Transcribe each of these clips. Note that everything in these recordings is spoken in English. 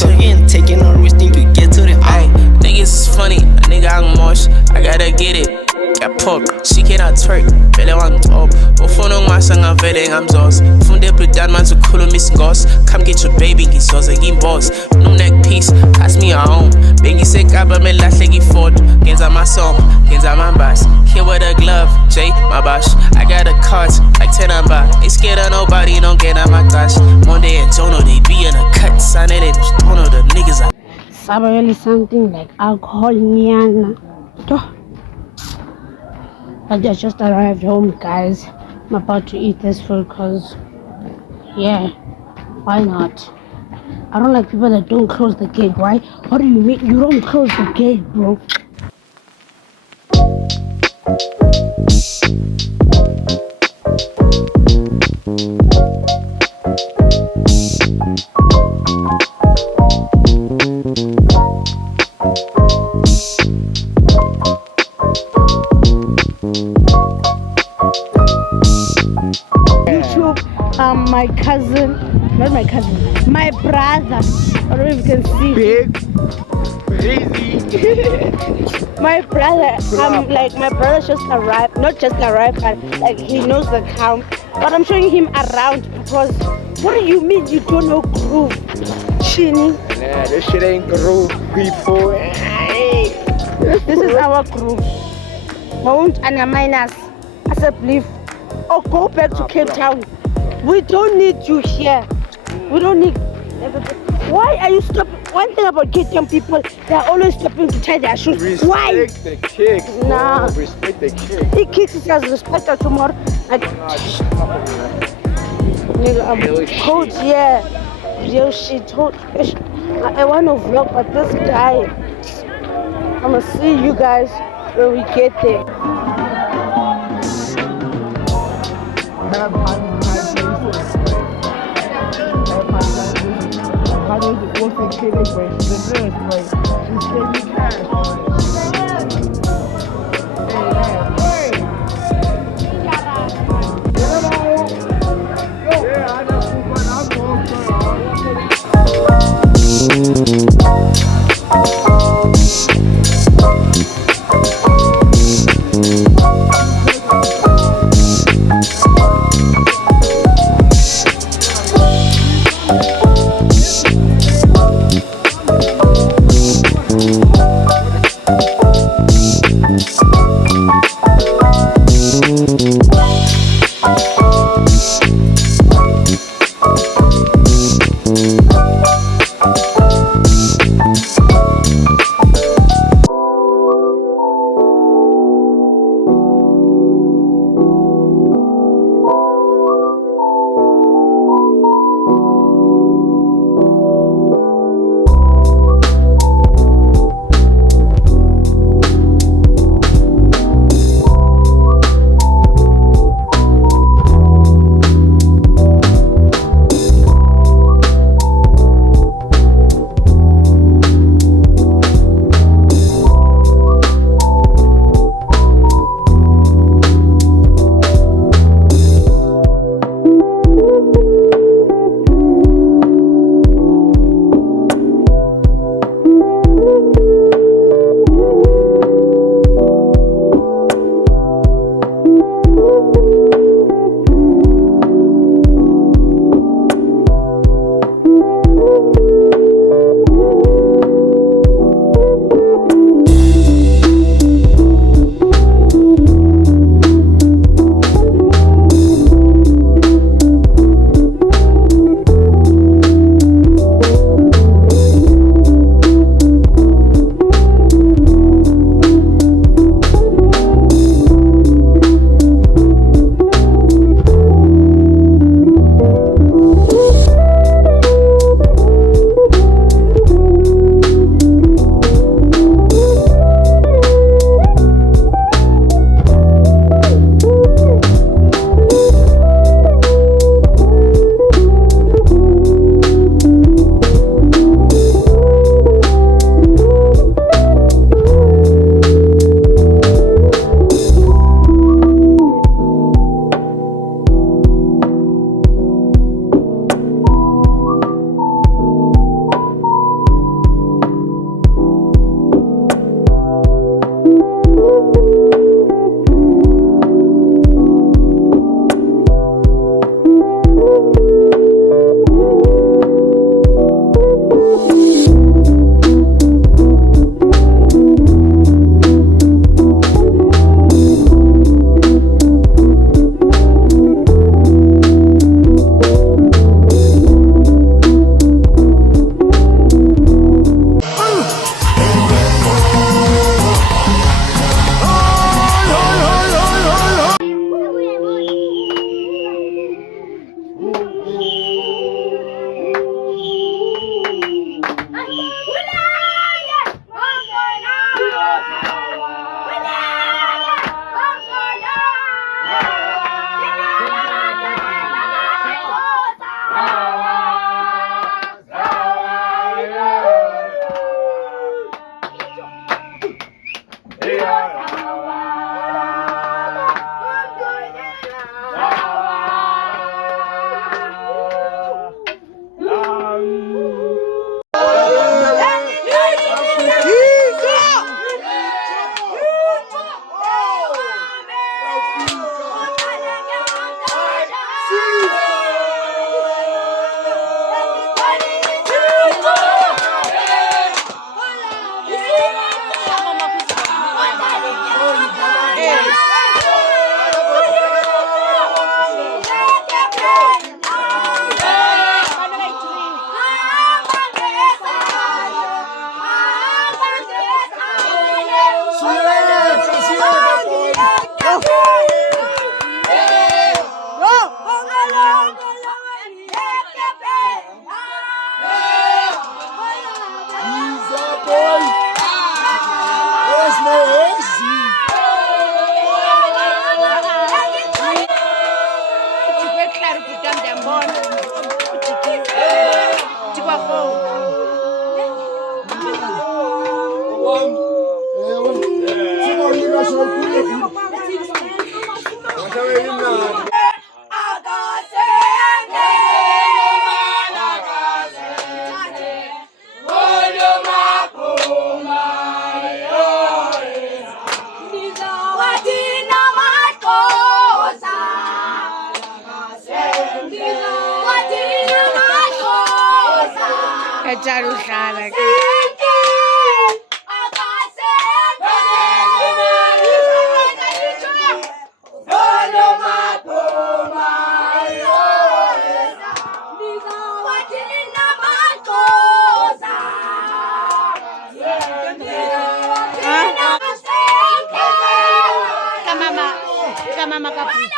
talking, taking no risk, think you get to the eye. Niggas is funny, a nigga I'm mosh, I gotta get it. Got pork, she cannot twerk, vele wang top. Ufuna ungimasanga vele ngamzos. Funde bludan man zukhulu misingos. Come get your baby, ngizoze ngimboss. No neck piece, pass me a home. Bengisekaba me lahle ngifort. Genza masom, genza mambas. Here with a glove, J, my bash. I got a cards, like 10 and back. Ain't scared of nobody, don't get on my gosh. Monday and Jono, they be in a cut. Son, it ain't one of the niggas I Really something like alcohol niana. I just arrived home, guys. I'm about to eat this food because yeah, why not? I don't like people that don't close the gate. Why? What do you mean you don't close the gate, bro? My cousin, not my cousin, my brother. I don't know if you can see. Big, crazy. My brother, my brother just arrived, not just arrived, but like he knows the count. But I'm showing him around because what do you mean you don't know groove? Chini. Nah, this shit ain't groove, people. This is our groove. Don't undermine us. As a belief. Or go back to Cape Town. We don't need you here. We don't need everybody. Why are you stopping? One thing about KTM people, they're always stopping to tie their shoes. Respect Why? The kicks. Nah. Oh, respect the kicks. He kicks his ass, respect her tomorrow. Like, nigga, coach, yeah. Real shit. I want to vlog, but this guy, I'm gonna see you guys when we get there. Echar uhlala. Mama kaputi.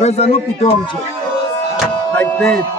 Veza no pitonje like that.